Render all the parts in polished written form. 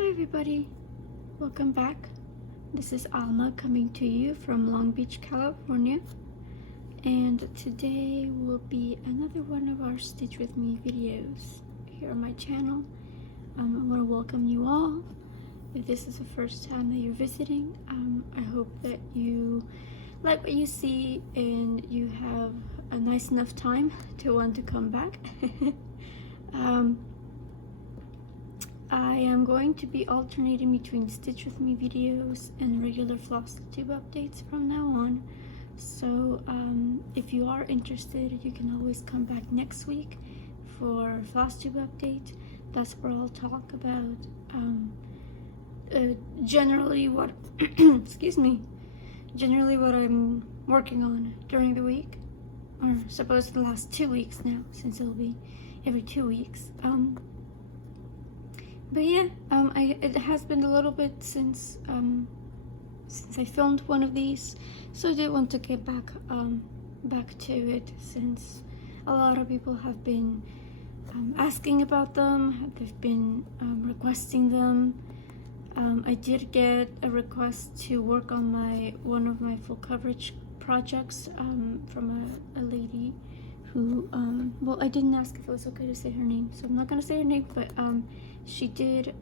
Hi everybody, welcome back. This is Alma coming to you from Long Beach, California, and today will be another one of our Stitch With Me videos here on my channel. I want to welcome you all. If this is the first time that you're visiting, I hope that you like what you see and you have a nice enough time to want to come back. I am going to be alternating between Stitch With Me videos and regular FlossTube updates from now on. So if you are interested, you can always come back next week for FlossTube update. That's where I'll talk about generally what generally what I'm working on during the week, or suppose the last 2 weeks now, since it'll be every 2 weeks. But yeah, it has been a little bit since I filmed one of these, so I did want to get back to it, since a lot of people have been asking about them. They've been requesting them. I did get a request to work on one of my full coverage projects from a lady who, well, I didn't ask if it was okay to say her name, so I'm not gonna say her name, but she did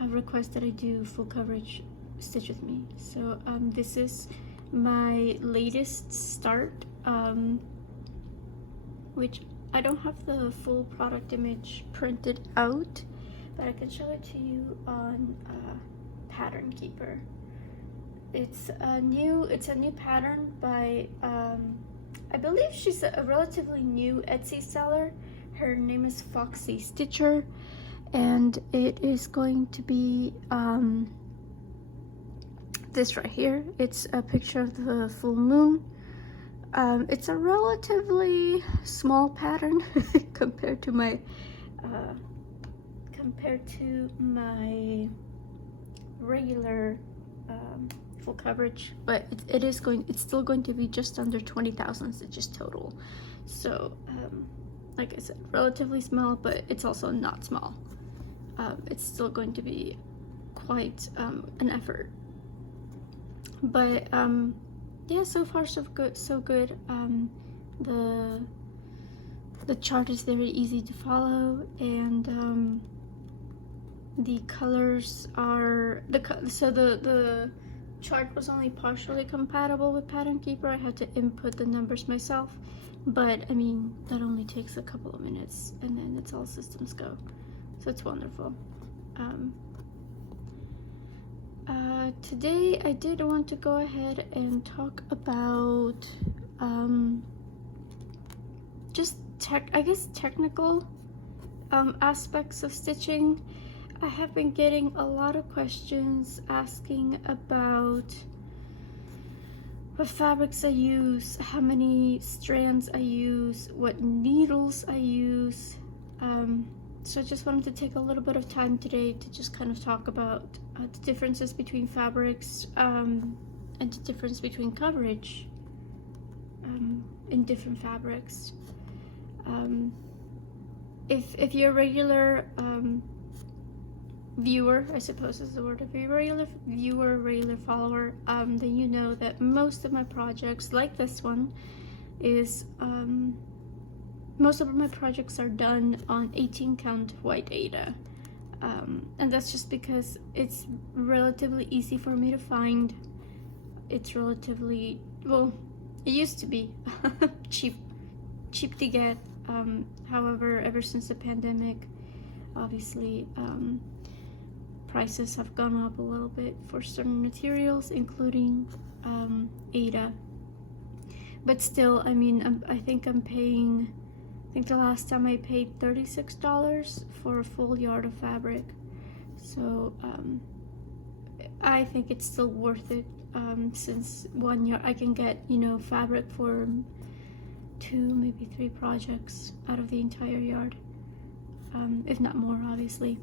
request that I do full coverage Stitch With Me. So this is my latest start, which I don't have the full product image printed out, but I can show it to you on Pattern Keeper. It's a new pattern by I believe she's a relatively new Etsy seller. Her name is Foxy Stitcher, and it is going to be this right here. It's a picture of the full moon. It's a relatively small pattern compared to my regular full coverage, but it's still going to be just under 20,000 stitches total. So like I said, relatively small, but it's also not small. It's still going to be quite an effort, but yeah, so far so good. The chart is very easy to follow, and the colors are the chart was only partially compatible with Pattern Keeper. I had to input the numbers myself, but I mean, that only takes a couple of minutes, and then it's all systems go. So it's wonderful. Today I did want to go ahead and talk about just technical aspects of stitching. I have been getting a lot of questions asking about what fabrics I use, how many strands I use, what needles I use. So I just wanted to take a little bit of time today to just kind of talk about the differences between fabrics and the difference between coverage in different fabrics. If you're a regular viewer, I suppose is the word, if you're a regular viewer, regular follower, then you know that most of my projects, like this one, is most of my projects are done on 18 count white Aida, and that's just because it's relatively easy for me to find. It's relatively, well, it used to be cheap to get. However, ever since the pandemic, obviously prices have gone up a little bit for certain materials, including Aida. But still, I mean, I think the last time I paid $36 for a full yard of fabric. So I think it's still worth it, since 1 yard I can get, you know, fabric for 2, maybe 3 projects out of the entire yard, if not more, obviously.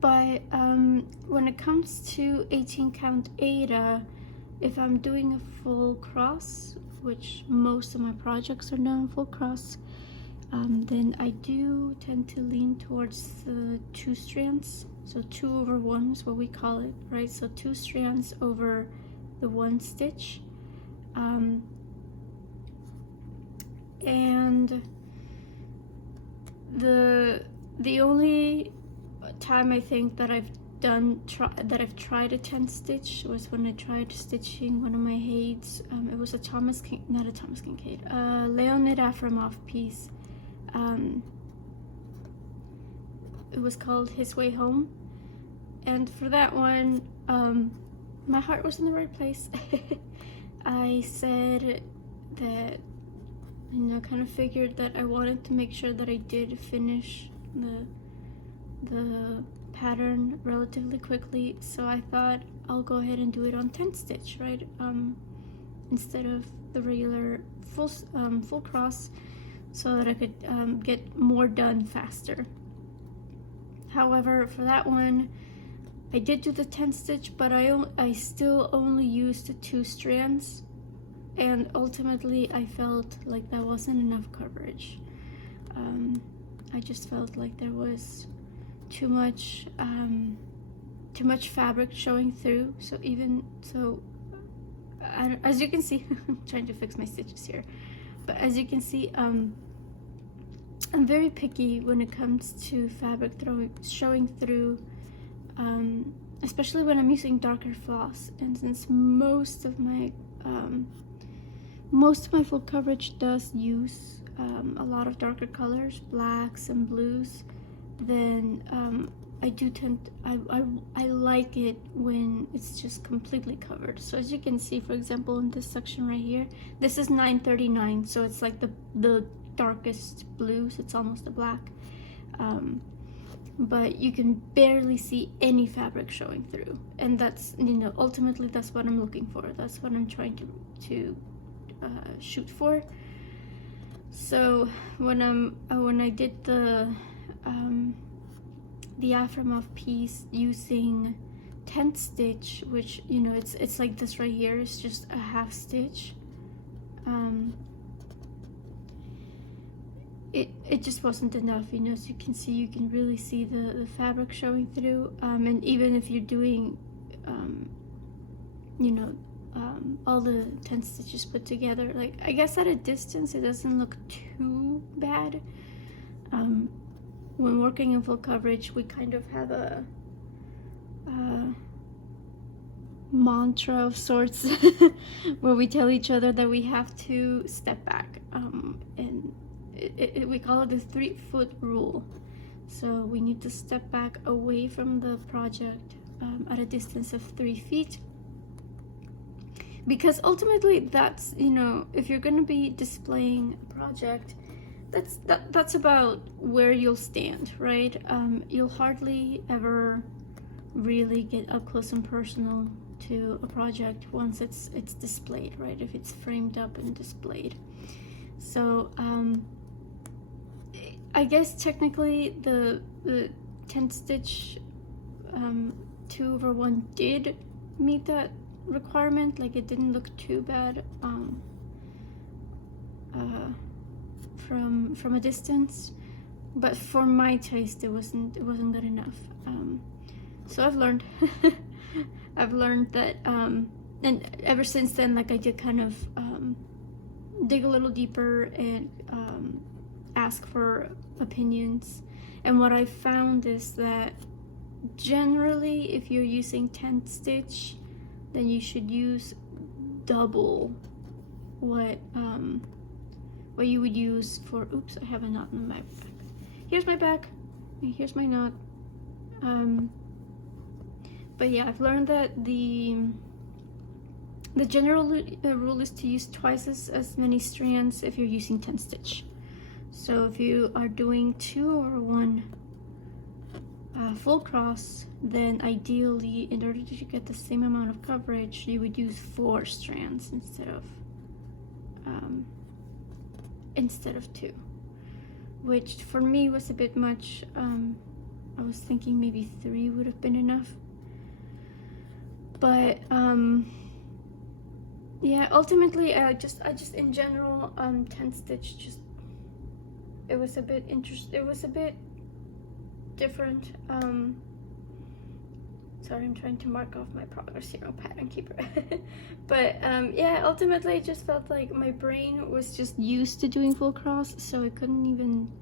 But when it comes to 18 count Aida, if I'm doing a full cross, which most of my projects are done full cross, then I do tend to lean towards the 2 strands. So 2/1 is what we call it, right? So 2 strands over the 1 stitch. And the only time I think that I've tried a 10 stitch was when I tried stitching one of my Hades. It was a Leonid Afremov piece. It was called His Way Home, and for that one, my heart was in the right place. I said that, you know, kind of figured that I wanted to make sure that I did finish the pattern relatively quickly, so I thought I'll go ahead and do it on 10 stitch, right? Instead of the regular full cross, so that I could get more done faster. However, for that one, I did do the 10 stitch, but I still only used the 2 strands, and ultimately I felt like that wasn't enough coverage. I just felt like there was too much fabric showing through. As you can see, I'm trying to fix my stitches here, but as you can see, I'm very picky when it comes to fabric showing through, especially when I'm using darker floss. And since most of my full coverage does use a lot of darker colors, blacks and blues, then I like it when it's just completely covered. So as you can see, for example, in this section right here, this is 939, so it's like the darkest blues, it's almost a black, but you can barely see any fabric showing through, and that's, you know, ultimately that's what I'm looking for, that's what I'm trying to shoot for. So when I did the Afremov piece using 10th stitch, which, you know, it's like this right here, it's just a half stitch, it just wasn't enough, you know. As you can see, you can really see the fabric showing through, and even if you're doing you know, all the 10 stitches put together, like, I guess at a distance it doesn't look too bad. When working in full coverage, we kind of have a mantra of sorts where we tell each other that we have to step back, and we call it the 3-foot rule. So we need to step back away from the project at a distance of 3 feet, because ultimately that's, you know, if you're going to be displaying a project, that's about where you'll stand, right? You'll hardly ever really get up close and personal to a project once it's displayed, right? If it's framed up and displayed. So I guess technically the 10 stitch 2/1 did meet that requirement. Like, it didn't look too bad from a distance, but for my taste it wasn't good enough. So I've learned that, and ever since then, like, I did kind of dig a little deeper and ask for opinions, and what I found is that generally if you're using 10th stitch, then you should use double what you would use for, oops, I have a knot in my back. Here's my back, and here's my knot. But yeah, I've learned that the general rule is to use twice as many strands if you're using 10 stitch. So if you are doing 2/1 full cross, then ideally, in order to get the same amount of coverage, you would use 4 strands instead of 2, which for me was a bit much. I was thinking maybe 3 would have been enough, but yeah, ultimately I just in general, 10 stitch, just it was a bit different. Sorry, I'm trying to mark off my progress here on Pattern Keeper. But yeah, ultimately it just felt like my brain was just used to doing full cross, so I couldn't even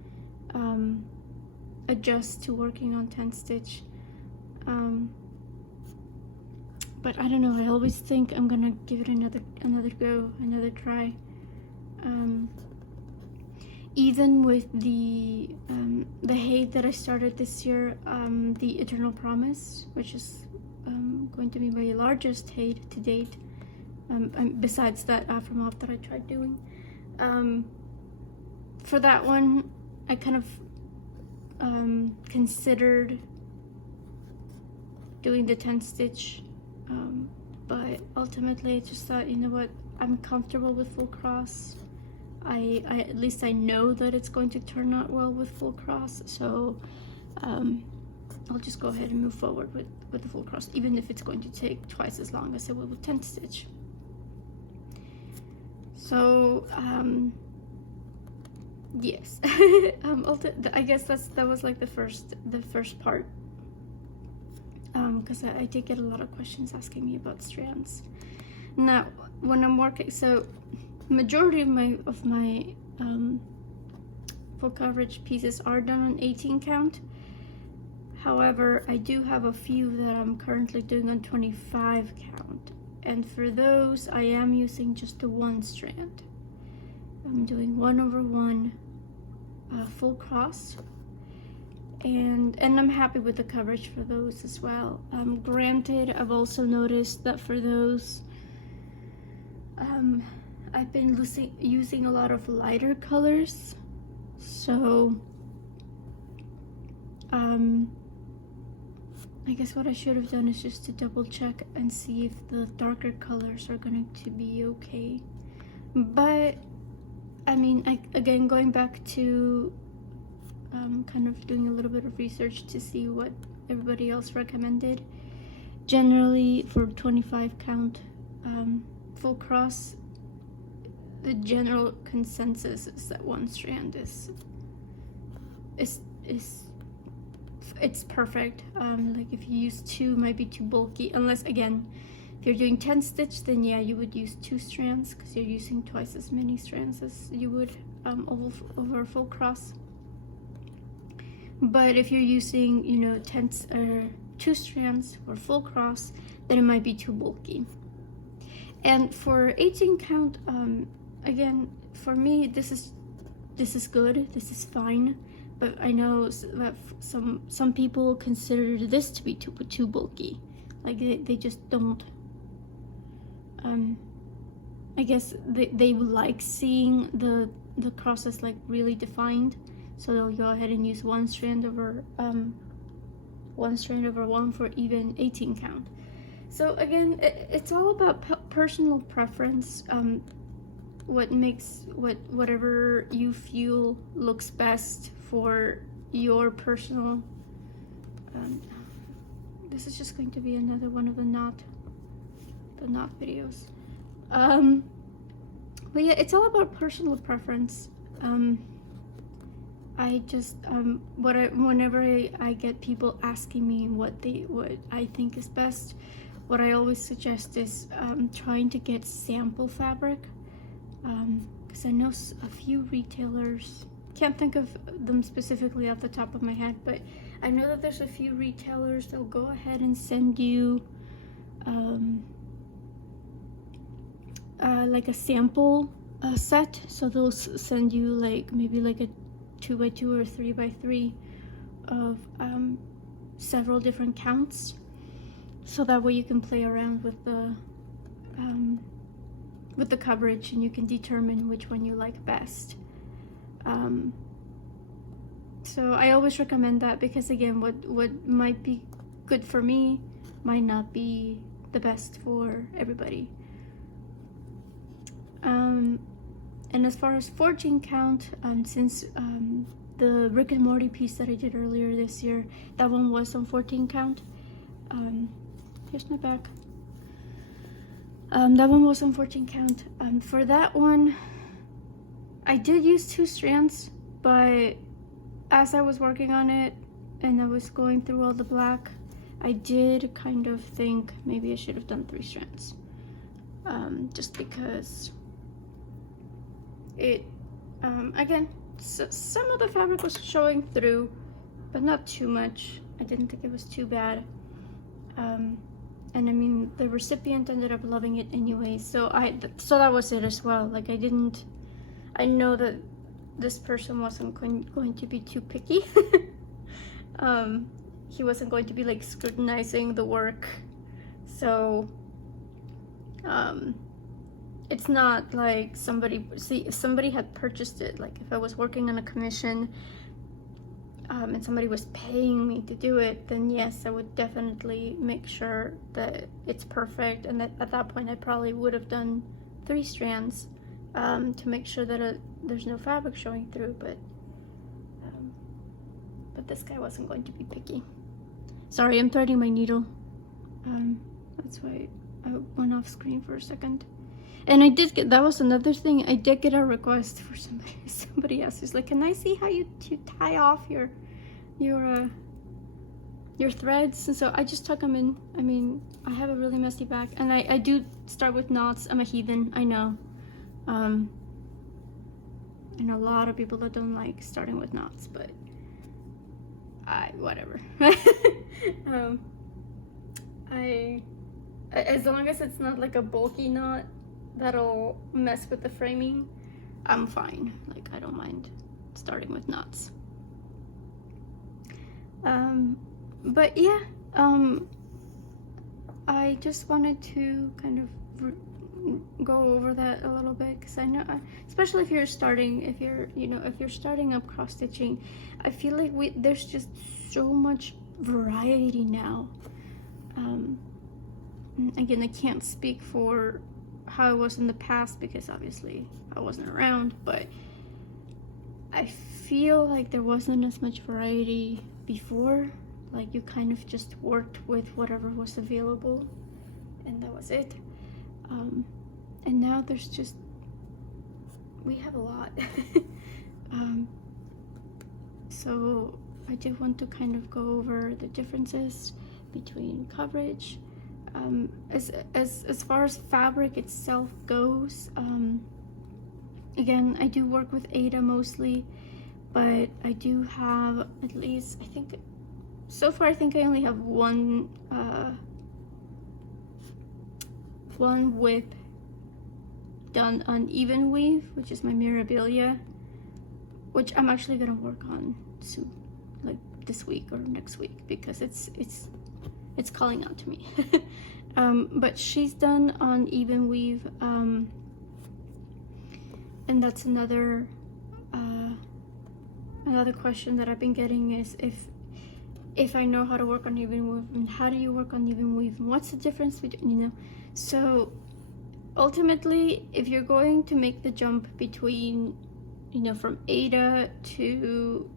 adjust to working on 10 stitch. But I don't know, I always think I'm gonna give it another go, another try. Even with the hate that I started this year, the Eternal Promise, which is going to be my largest hate to date, besides that Aftermath that I tried doing. For that one, I kind of considered doing the 10 stitch, but ultimately I just thought, you know what, I'm comfortable with full cross. I at least I know that it's going to turn out well with full cross, so I'll just go ahead and move forward with the full cross, even if it's going to take twice as long as it will with 10 stitch. So yes. I guess that was like the first part, because I did get a lot of questions asking me about strands. Now when I'm working, so majority of my full coverage pieces are done on 18 count. However, I do have a few that I'm currently doing on 25 count, and for those I am using just the one strand. I'm doing 1/1 full cross, and I'm happy with the coverage for those as well. Granted, I've also noticed that for those I've been using a lot of lighter colors, so I guess what I should have done is just to double check and see if the darker colors are going to be okay. But I mean, again, going back to kind of doing a little bit of research to see what everybody else recommended. Generally, for 25 count full cross, the general consensus is that one strand is it's perfect. Like if you use two, it might be too bulky, unless again if you're doing 10 stitch, then yeah, you would use 2 strands because you're using twice as many strands as you would over full cross. But if you're using, you know, 2 strands for full cross, then it might be too bulky. And for 18 count, again, for me, this is good, this is fine. But I know that some people consider this to be too bulky. Like they just don't. I guess they like seeing the crosses like really defined, so they'll go ahead and use one strand over one for even 18 count. So again, it's all about personal preference. Whatever you feel looks best for your personal. This is just going to be another one of the knot videos. But yeah, it's all about personal preference. I just whenever I get people asking me what I think is best, what I always suggest is trying to get sample fabric, because I know a few retailers, can't think of them specifically off the top of my head, but I know that there's a few retailers that'll go ahead and send you like a sample set. So they'll send you like maybe like a 2x2 or 3x3 of several different counts, so that way you can play around with the coverage and you can determine which one you like best. So I always recommend that, because again, what might be good for me might not be the best for everybody. And as far as 14 count, since the Rick and Morty piece that I did earlier this year, that one was on 14 count. Here's my back. That one was on 14 count. For that one, I did use 2 strands, but as I was working on it and I was going through all the black, I did kind of think maybe I should have done 3 strands, just because it, again, some of the fabric was showing through, but not too much. I didn't think it was too bad. And I mean, the recipient ended up loving it anyway, so that was it as well. Like, I know that this person wasn't going to be too picky. He wasn't going to be like scrutinizing the work, so it's not like if somebody had purchased it, like if I was working on a commission and somebody was paying me to do it, then yes, I would definitely make sure that it's perfect, and that at that point I probably would have done 3 strands to make sure that there's no fabric showing through, but this guy wasn't going to be picky. Sorry, I'm threading my needle. That's why I went off screen for a second. And I did get, that was another thing, I did get a request for somebody else who's like, can I see how you tie off your threads? And so I just tuck them in. I mean, I have a really messy back, and I do start with knots. I'm a heathen, I know. And a lot of people that don't like starting with knots, but whatever. As long as it's not like a bulky knot that'll mess with the framing, I'm fine. Like, I don't mind starting with knots. But yeah, I just wanted to kind of go over that a little bit, because I know, especially if you're starting up cross stitching, I feel like there's just so much variety now. Again, I can't speak for how it was in the past, because obviously I wasn't around, but I feel like there wasn't as much variety before. Like, you kind of just worked with whatever was available, and that was it. And now we have a lot. So I did want to kind of go over the differences between coverage. As far as fabric itself goes, again, I do work with Aida mostly, but I do have at least, I think, so far I think I only have one whip done on even weave, which is my Mirabilia, which I'm actually gonna work on soon, like this week or next week, because it's calling out to me. But she's done on even weave, and that's another question that I've been getting, is if I know how to work on even weave, and how do you work on even weave, and what's the difference between, so ultimately, if you're going to make the jump between, from Aida to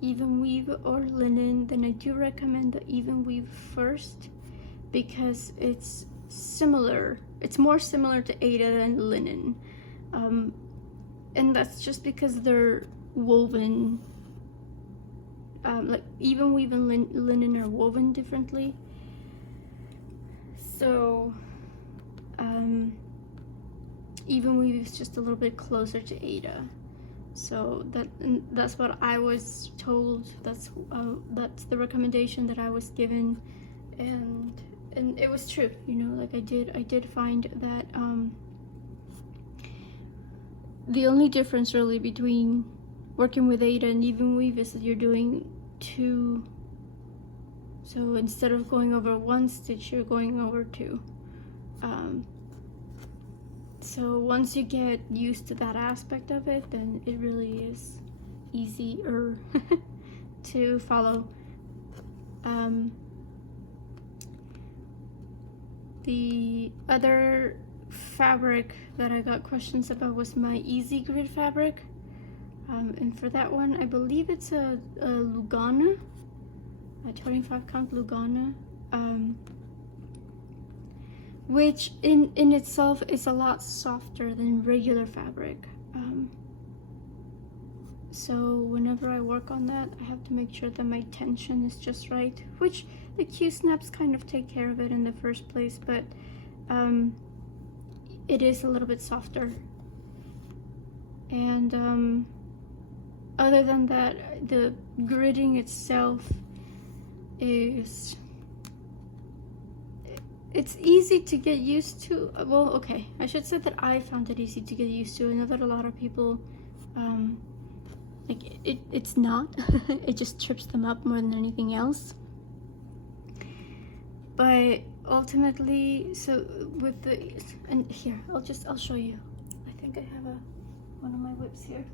even weave or linen, then I do recommend the even weave first, because it's more similar to Aida than linen, and that's just because they're woven, like even weave and linen are woven differently. So even weave is just a little bit closer to Aida. So that's what I was told. That's the recommendation that I was given, and it was true. Like I did find that the only difference really between working with Aida and even weave is that you're doing 2. So instead of going over 1 stitch, you're going over 2. So once you get used to that aspect of it, then it really is easier to follow. The other fabric that I got questions about was my Easy Grid fabric, and for that one, I believe it's a Lugana, a 25 count Lugana, which in itself is a lot softer than regular fabric. So whenever I work on that, I have to make sure that my tension is just right, which the Q-snaps kind of take care of it in the first place, but it is a little bit softer. And other than that, the gridding itself is, it's easy to get used to. Well, okay, I should say that I found it easy to get used to. I know that a lot of people like it's not. It just trips them up more than anything else. But ultimately, so with the, and here, I'll show you. I think I have one of my whips here.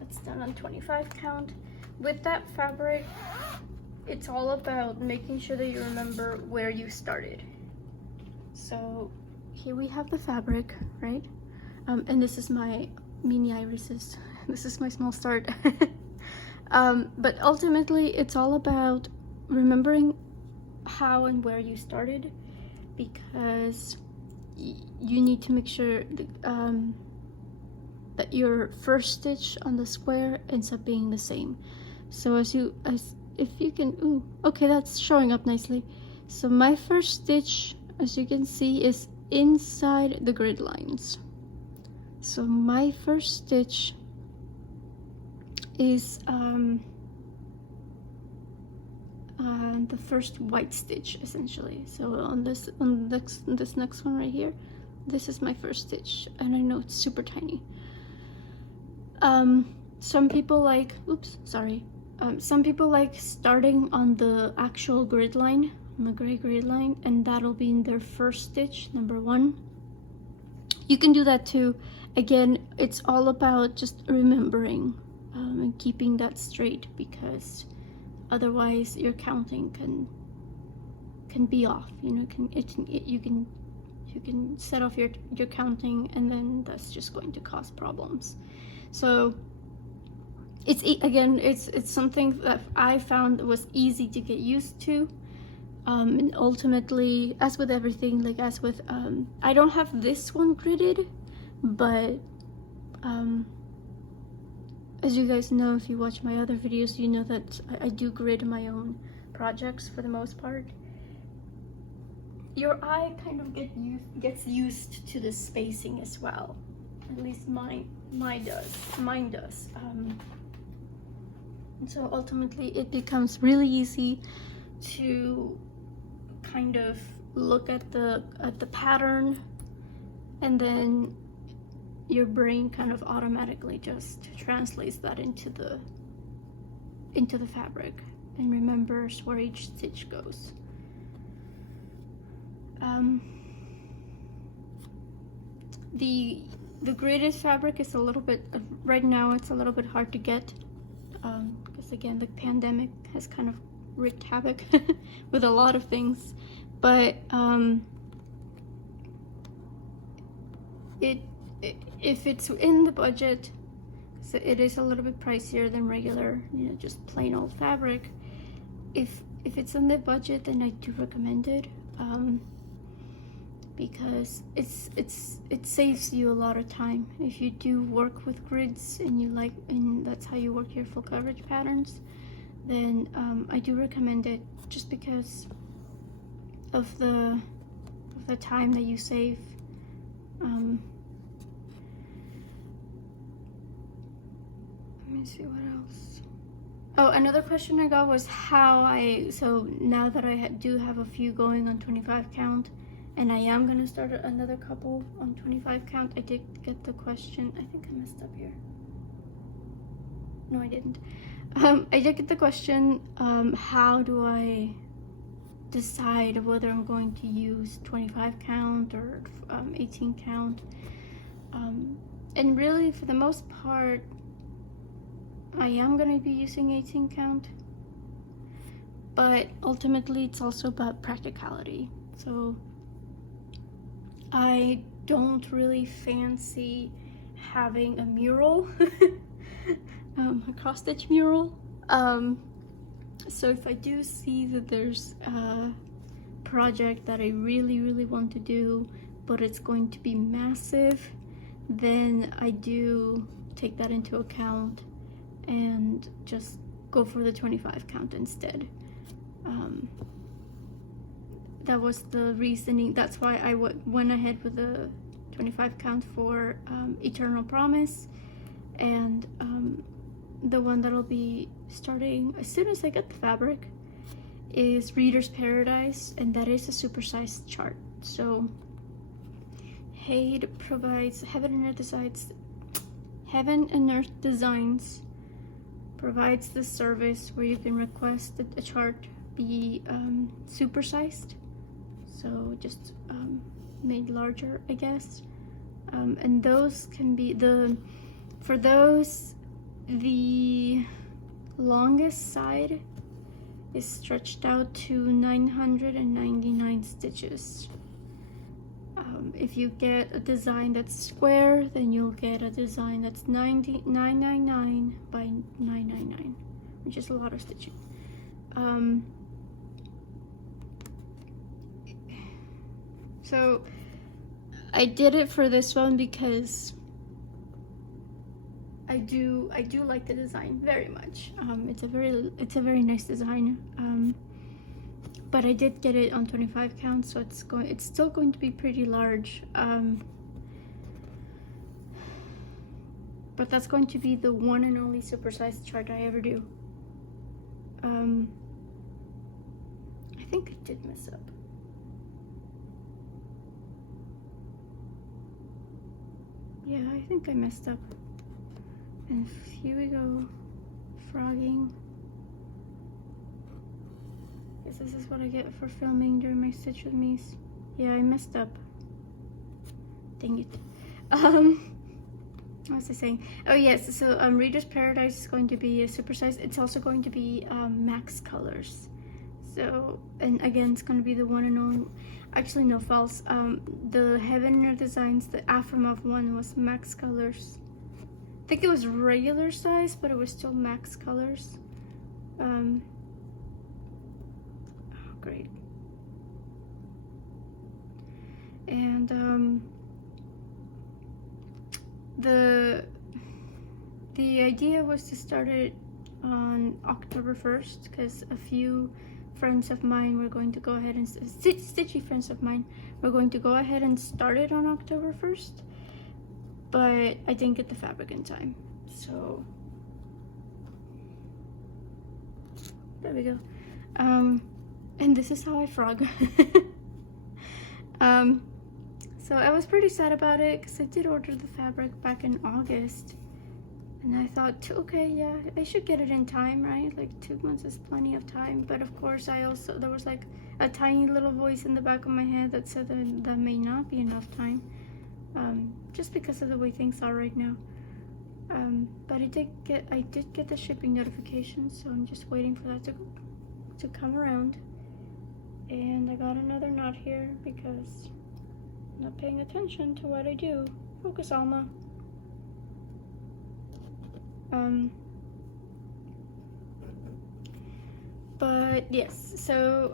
It's done on 25 count. With that fabric, it's all about making sure that you remember where you started. So here we have the fabric, right? And this is my mini irises. This is my small start. But ultimately, it's all about remembering how and where you started, because you need to make sure that your first stitch on the square ends up being the same. So if you can, ooh, okay, that's showing up nicely. So my first stitch, as you can see, is inside the grid lines. So my first stitch is the first white stitch, essentially. So on this next one right here, this is my first stitch, and I know it's super tiny. Some people like, some people like starting on the actual grid line, on the gray grid line, and that'll be in their first stitch, number 1. You can do that too. Again, it's all about just remembering and keeping that straight, because otherwise your counting can be off. You know, you can set off your counting, and then that's just going to cause problems. So it's something that I found was easy to get used to. And ultimately, as with everything, like as with I don't have this one gridded, but as you guys know, if you watch my other videos, you know that I do grid my own projects for the most part. Your eye kind of gets used to the spacing as well. At least mine does. And so ultimately, it becomes really easy to kind of look at the pattern, and then your brain kind of automatically just translates that into the fabric and remembers where each stitch goes. The gridded fabric is a little bit, right now it's a little bit hard to get, because again, the pandemic has kind of wreaked havoc with a lot of things. But if it's in the budget, so it is a little bit pricier than regular, you know, just plain old fabric. If it's in the budget, then I do recommend it, because it saves you a lot of time. If you do work with grids and that's how you work your full coverage patterns, then I do recommend it, just because of the time that you save. Let me see what else. Oh, another question I got was so now that I do have a few going on 25 count, and I am gonna start another couple on 25 count. I did get the question. I think I messed up here. No, I didn't. I did get the question, how do I decide whether I'm going to use 25 count or 18 count? And really, for the most part, I am going to be using 18 count, but ultimately it's also about practicality. So I don't really fancy having a mural, a cross stitch mural. So if I do see that there's a project that I really want to do, but it's going to be massive, then I do take that into account and just go for the 25 count instead. That was the reasoning. That's why I went ahead with the 25 count for Eternal Promise, and the one that'll be starting as soon as I get the fabric is Reader's Paradise, and that is a supersized chart. So Hade provides Heaven and Earth Designs provides the service where you can request that a chart be supersized, so just made larger, I guess. And those can be for those, the longest side is stretched out to 999 stitches. If you get a design that's square, then you'll get a design that's 999 by 999, which is a lot of stitching. So I did it for this one because I do like the design very much. It's a very nice design. But I did get it on 25 count, so it's still going to be pretty large. But that's going to be the one and only supersized chart I ever do. I think I did mess up. Yeah, I think I messed up. And here we go, frogging. Guess this is what I get for filming during my Stitch With Me's. Yeah, I messed up. Dang it. What was I saying? Oh yes, so Reader's Paradise is going to be a supersized. It's also going to be max colors. So, and again, it's going to be the one and only. Actually, no, false. The Heaven and Earth Designs, the Aftermath one was max colors. I think it was regular size, but it was still max colors. Oh, great. And the idea was to start it on October 1st, because a few friends of mine were going to go ahead and stitchy friends of mine were going to go ahead and start it on October 1st, but I didn't get the fabric in time, so there we go. And this is how I frog. So I was pretty sad about it because I did order the fabric back in August, and I thought, okay, yeah, I should get it in time, right? Like 2 months is plenty of time. But of course, there was like a tiny little voice in the back of my head that said that may not be enough time, just because of the way things are right now. But I did get the shipping notification, so I'm just waiting for that to come around. And I got another knot here because I'm not paying attention to what I do. Focus, Alma. But yes, so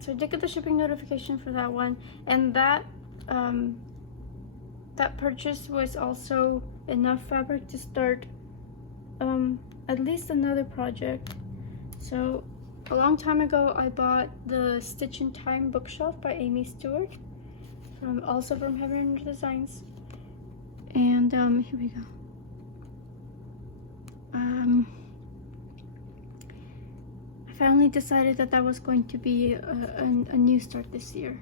so I did get the shipping notification for that one, and that that purchase was also enough fabric to start at least another project. So a long time ago, I bought the Stitch in Time bookshelf by Amy Stewart, also from Heaven and Earth Designs. And here we go. I finally decided that was going to be a new start this year.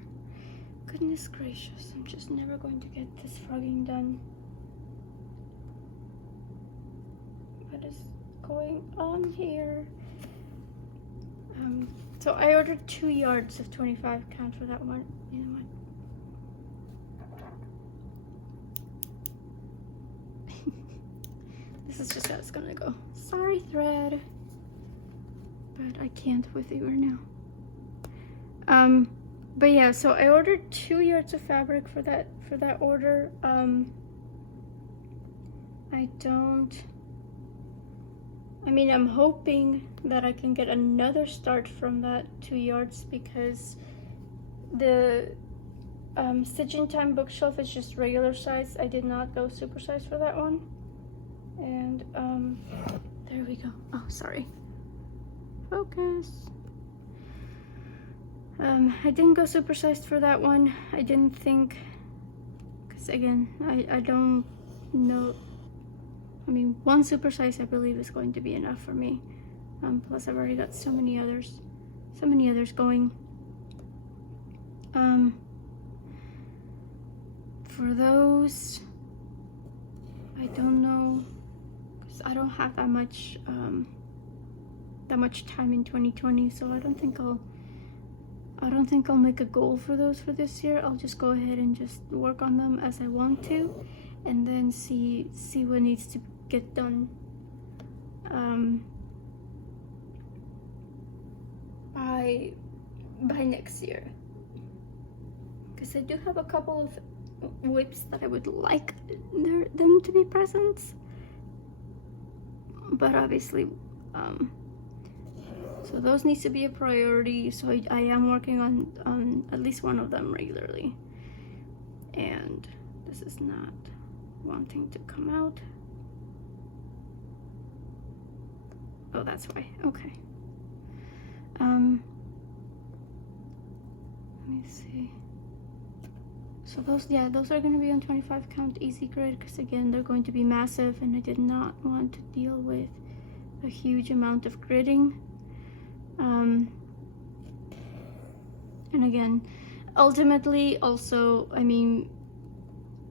Goodness gracious, I'm just never going to get this frogging done. What is going on here? So I ordered 2 yards of 25 count for that one. You know what? This is just how it's gonna go. Sorry, thread, but I can't with you right now. But yeah, so I ordered 2 yards of fabric for that order. I'm hoping that I can get another start from that 2 yards, because the Stitching Time bookshelf is just regular size. I did not go super size for that one. And there we go. Oh, sorry. Focus. I didn't go super sized for that one. I didn't think, because again, I don't know. I mean, one super size I believe is going to be enough for me. Plus I've already got so many others going. For those, I don't know, because I don't have that much time in 2020, so I don't think I'll make a goal for those for this year. I'll just go ahead and just work on them as I want to, and then see what needs to get done by next year. Because I do have a couple of whips that I would like them to be presents, but obviously so those needs to be a priority. So I am working on at least one of them regularly, and this is not wanting to come out. Oh, that's why. Okay. Let me see. So those are going to be on 25 count easy grid, because again, they're going to be massive, and I did not want to deal with a huge amount of gridding. And again, ultimately, also, I mean,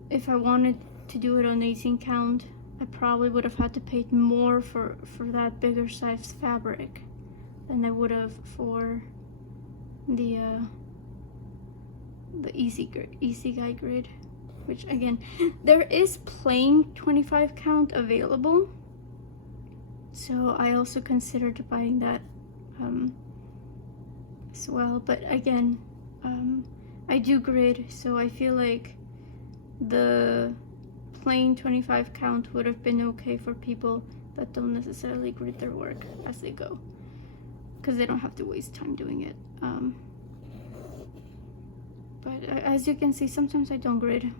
if I wanted to do it on 18 count, I probably would have had to pay more for that bigger size fabric than I would have for the easy guy grid, which again, there is plain 25 count available, so I also considered buying that as well. But again, I do grid, so I feel like the plain 25 count would have been okay for people that don't necessarily grid their work as they go, because they don't have to waste time doing it. But as you can see, sometimes I don't grid.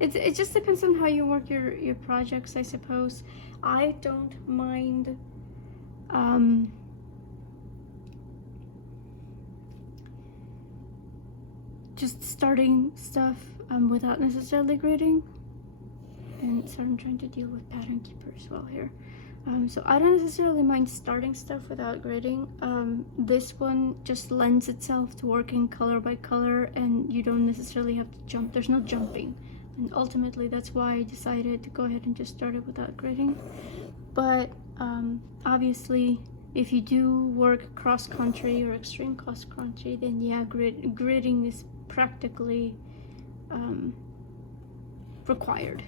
It just depends on how you work your projects, I suppose. I don't mind just starting stuff without necessarily gridding. And so I'm trying to deal with Pattern Keeper as well here. So I don't necessarily mind starting stuff without gridding. This one just lends itself to working color by color, and you don't necessarily have to jump. There's no jumping. And ultimately, that's why I decided to go ahead and just start it without gridding. But obviously, if you do work cross-country or extreme cross-country, then yeah, gridding is practically required.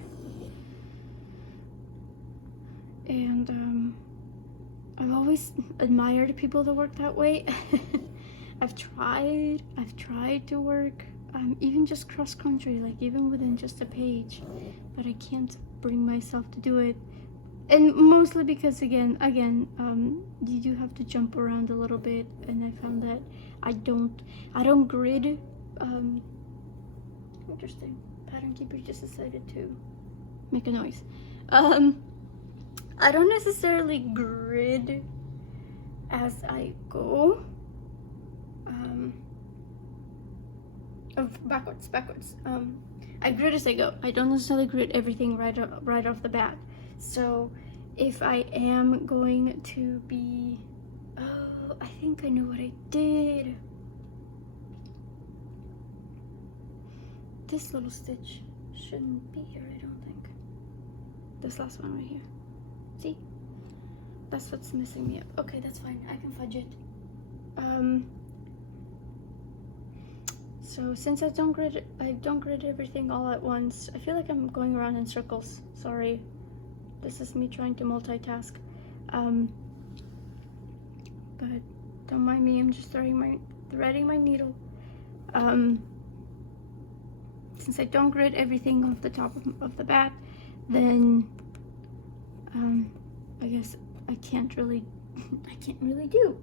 And I've always admired people that work that way. I've tried to work even just cross-country, like even within just a page, but I can't bring myself to do it. And mostly because again, you do have to jump around a little bit, and I found that I don't grid. Interesting. Pattern Keeper just decided to make a noise. I don't necessarily grid as I go. Backwards. I grid as I go. I don't necessarily grid everything right off the bat. So if I am going to be, oh, I think I know what I did. This little stitch shouldn't be here, I don't think. This last one right here. See? That's what's messing me up. Okay, that's fine. I can fudge it. So since I don't grid everything all at once. I feel like I'm going around in circles. Sorry. This is me trying to multitask. But don't mind me. I'm just threading my needle. Since I don't grid everything off the top of the bat, then I guess I can't really do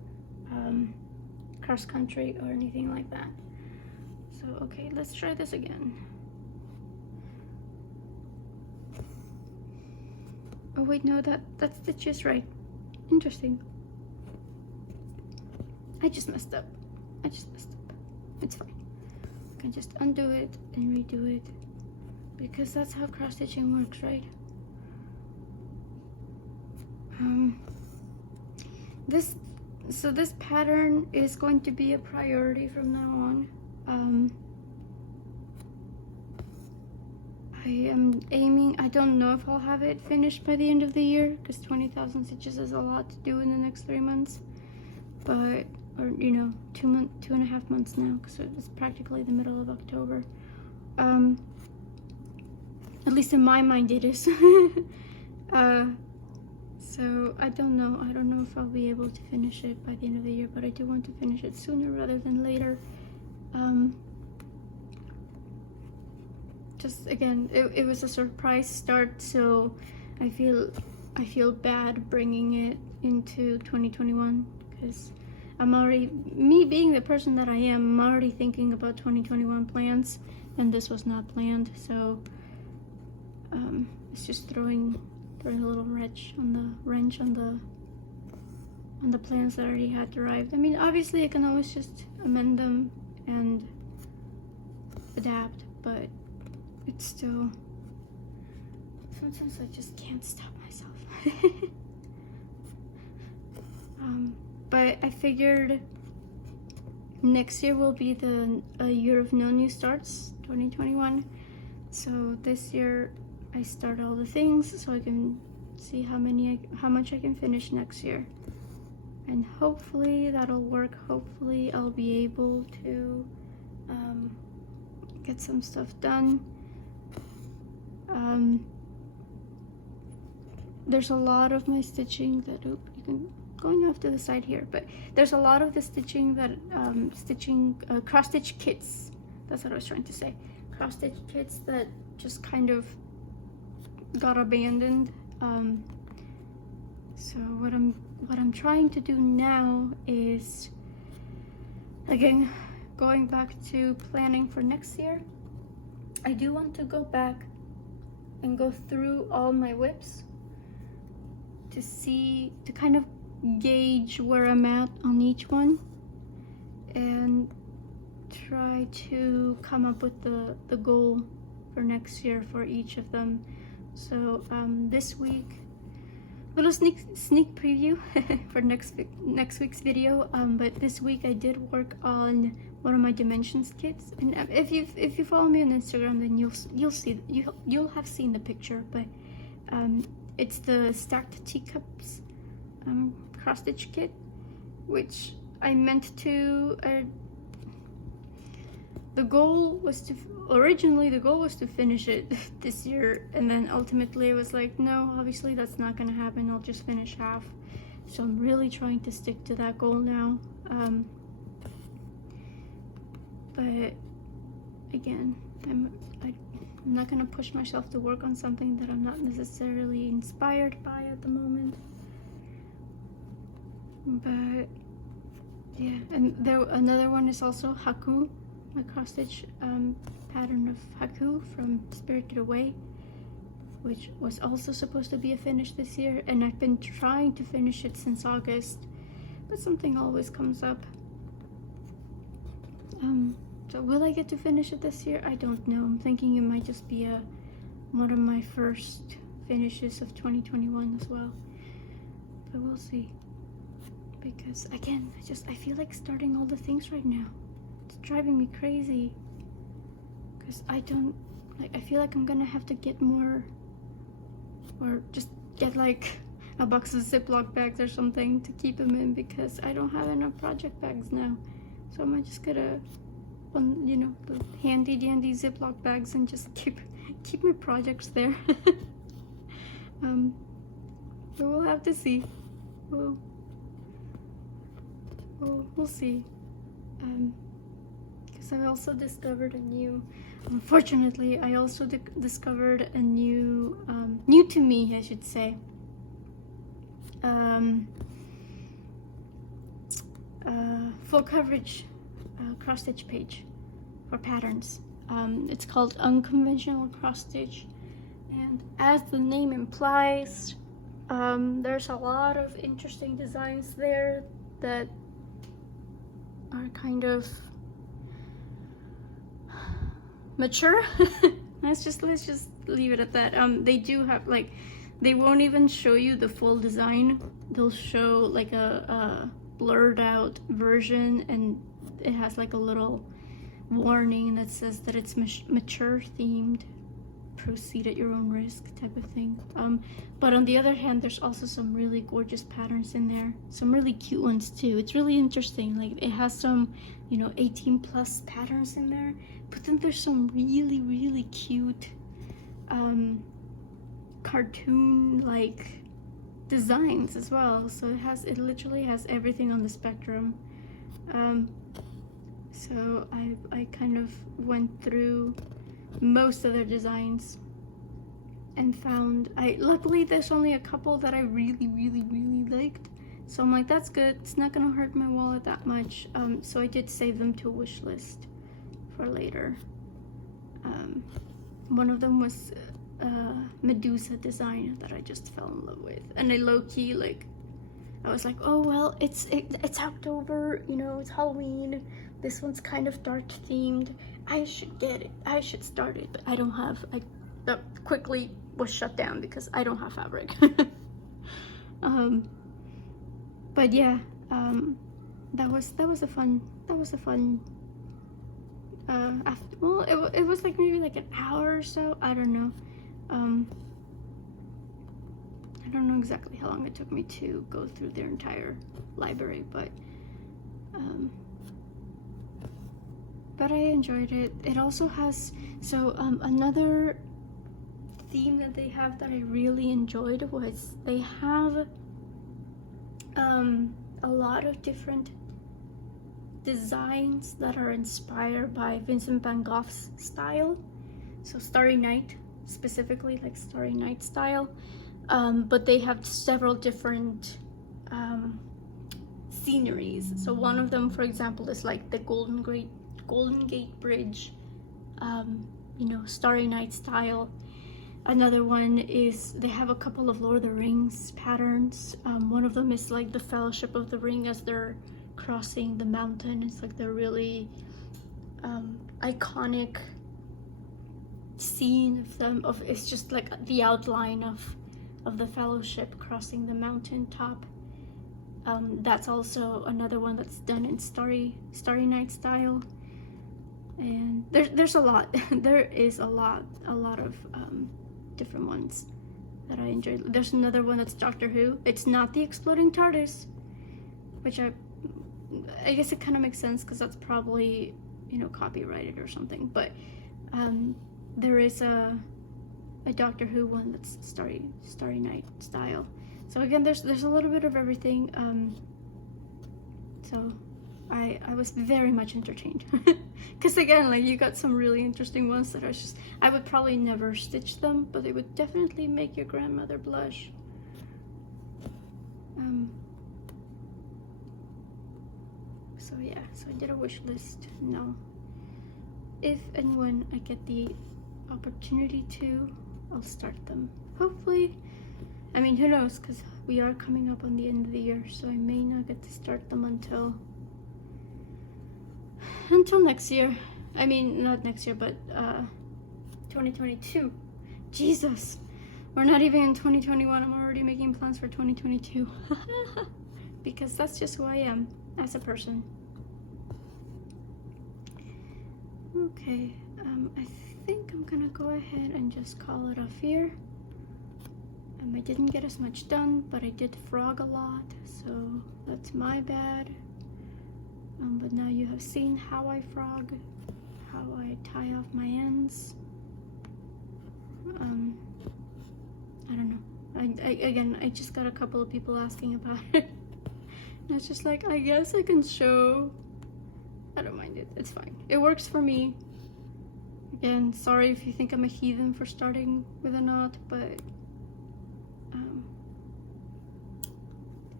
cross country or anything like that. So So, okay, let's try this again. Oh wait, no, that stitch is right. Interesting. I just messed up. It's fine. I can just undo it and redo it, because that's how cross stitching works, right? This pattern is going to be a priority from now on. I am aiming, I don't know if I'll have it finished by the end of the year, because 20,000 stitches is a lot to do in the next 3 months, but, or you know, 2.5 months now, because it's practically the middle of October. At least in my mind it is. So I don't know if I'll be able to finish it by the end of the year, but I do want to finish it sooner rather than later. Just again, it was a surprise start, so I feel bad bringing it into 2021, because I'm already, me being the person that I am, I'm already thinking about 2021 plans, and this was not planned, so it's just throwing a little wrench on the plans that I already had derived. I mean, obviously I can always just amend them and adapt, but it's still, sometimes I just can't stop myself. But I figured next year will be a year of no new starts, 2021. So this year I start all the things so I can see how much I can finish next year, and hopefully that'll work. Hopefully I'll be able to get some stuff done. There's a lot of my stitching that going off to the side here, but there's a lot of the stitching that cross stitch kits, that's what I was trying to say, cross stitch kits that just kind of got abandoned. So what I'm trying to do now is, again, going back to planning for next year. I do want to go back and go through all my whips to kind of gauge where I'm at on each one, and try to come up with the goal for next year for each of them. So this week, little sneak preview for next week's video. But this week I did work on one of my dimensions kits, and if you follow me on Instagram, then you'll have seen the picture. But it's the stacked teacups cross stitch kit, which I meant to. The goal was to finish it this year, and then ultimately I was like, no, obviously that's not gonna happen. I'll just finish half. So I'm really trying to stick to that goal now. But again, I'm not gonna push myself to work on something that I'm not necessarily inspired by at the moment. But yeah, and another one is also Haku, my cross stitch pattern of Haku from Spirited Away, which was also supposed to be a finish this year, and I've been trying to finish it since August, but something always comes up. So will I get to finish it this year? I don't know. I'm thinking it might just be one of my first finishes of 2021 as well, but we'll see. Because again, I feel like starting all the things right now. It's driving me crazy, because I feel like I'm gonna have to get more, or just get like a box of Ziploc bags or something to keep them in, because I don't have enough project bags now. So I might just get the handy dandy Ziploc bags and just keep my projects there. But we'll have to see. We'll see. Because I also discovered unfortunately, I also discovered a new to me, I should say, full coverage cross stitch page for patterns. It's called Unconventional cross stitch, and as the name implies, there's a lot of interesting designs there that are kind of mature. let's just leave it at that. They do have, like, they won't even show you the full design. They'll show like a blurred out version, and it has like a little warning that says that it's mature themed, proceed at your own risk type of thing. But on the other hand, there's also some really gorgeous patterns in there, some really cute ones too. It's really interesting. Like, it has some, you know, 18+ patterns in there, but then there's some really cute cartoon like designs as well. So it literally has everything on the spectrum. So I kind of went through most of their designs and found, luckily there's only a couple that I really liked, so I'm like, that's good, it's not gonna hurt my wallet that much. So I did save them to a wish list for later. One of them was Medusa design that I just fell in love with, and I low-key, like, I was like, oh well, it's October, you know, it's Halloween, this one's kind of dark themed, I should get it, I should start it, but I don't have, that quickly was shut down because I don't have fabric. But yeah, that was a fun well, it was like maybe like an hour or so, I don't know. I don't know exactly how long it took me to go through their entire library, but I enjoyed it. It also has, so another theme that they have that I really enjoyed was they have a lot of different designs that are inspired by Vincent van Gogh's style, so Starry Night specifically, like Starry Night style, but they have several different sceneries. So one of them, for example, is like the Golden Gate Bridge, you know, Starry Night style. Another one is, they have a couple of Lord of the Rings patterns. One of them is like the Fellowship of the Ring as they're crossing the mountain. It's like the really iconic scene of them, it's just like the outline of the Fellowship crossing the mountain top. That's also another one that's done in Starry Night style. And there's a lot. There is a lot of different ones that I enjoyed. There's another one that's Doctor Who. It's not the Exploding TARDIS, which I guess it kind of makes sense because that's probably, you know, copyrighted or something. But there is a Doctor Who one that's Starry Night style. So again, there's a little bit of everything. So I was very much entertained. Because again, like, you got some really interesting ones that I would probably never stitch them, but they would definitely make your grandmother blush. So yeah, so I did a wish list. Now, if and when I get the opportunity to, I'll start them. Hopefully, I mean, who knows, because we are coming up on the end of the year, so I may not get to start them until next year. I mean, not next year, but 2022. Jesus, we're not even in 2021. I'm already making plans for 2022. Because that's just who I am as a person. Okay, I think I'm gonna go ahead and just call it off here. I didn't get as much done, but I did frog a lot, so that's my bad. But now you have seen how I frog, how I tie off my ends. I don't know. I just got a couple of people asking about it. And it's just like, I guess I can show. I don't mind it. It's fine. It works for me. Again, sorry if you think I'm a heathen for starting with a knot, but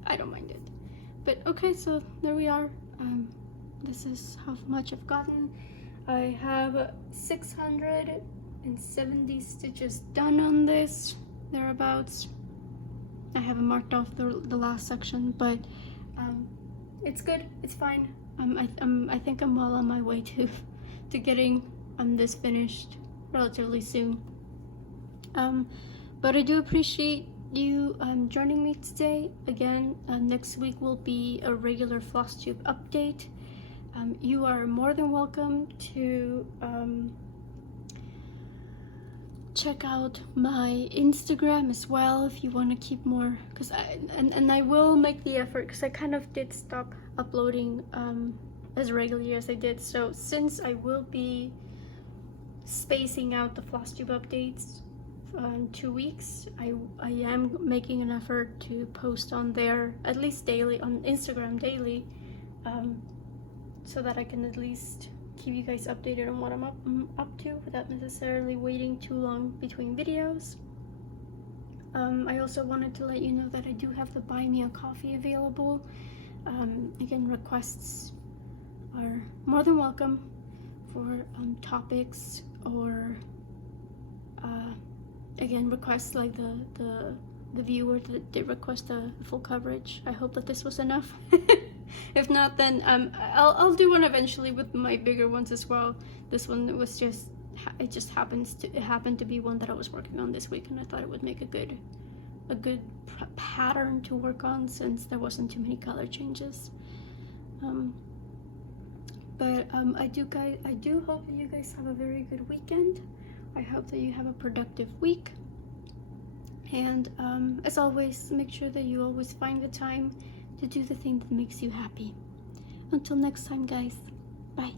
I don't mind it. But okay, so there we are. This is how much I've gotten. I have 670 stitches done on this, thereabouts. I haven't marked off the last section, but it's good, it's fine. I think I'm well on my way to getting this finished relatively soon. But I do appreciate you joining me today. Again, next week will be a regular FlossTube update. You are more than welcome to check out my Instagram as well if you want to keep more, because I will make the effort, because I kind of did stop uploading as regularly as I did. So since I will be spacing out the FlossTube updates 2 weeks, I am making an effort to post on there at least daily, on Instagram daily, so that I can at least keep you guys updated on what I'm up to without necessarily waiting too long between videos. I also wanted to let you know that I do have the Buy Me a Coffee available. Again, requests are more than welcome for topics, or again, requests like the viewer that did request a full coverage. I hope that this was enough. If not, then I'll do one eventually with my bigger ones as well. This one was just, it happened to be one that I was working on this week, and I thought it would make a good pattern to work on, since there wasn't too many color changes. But I do hope that you guys have a very good weekend. I hope that you have a productive week, and as always, make sure that you always find the time to do the thing that makes you happy. Until next time, guys, bye.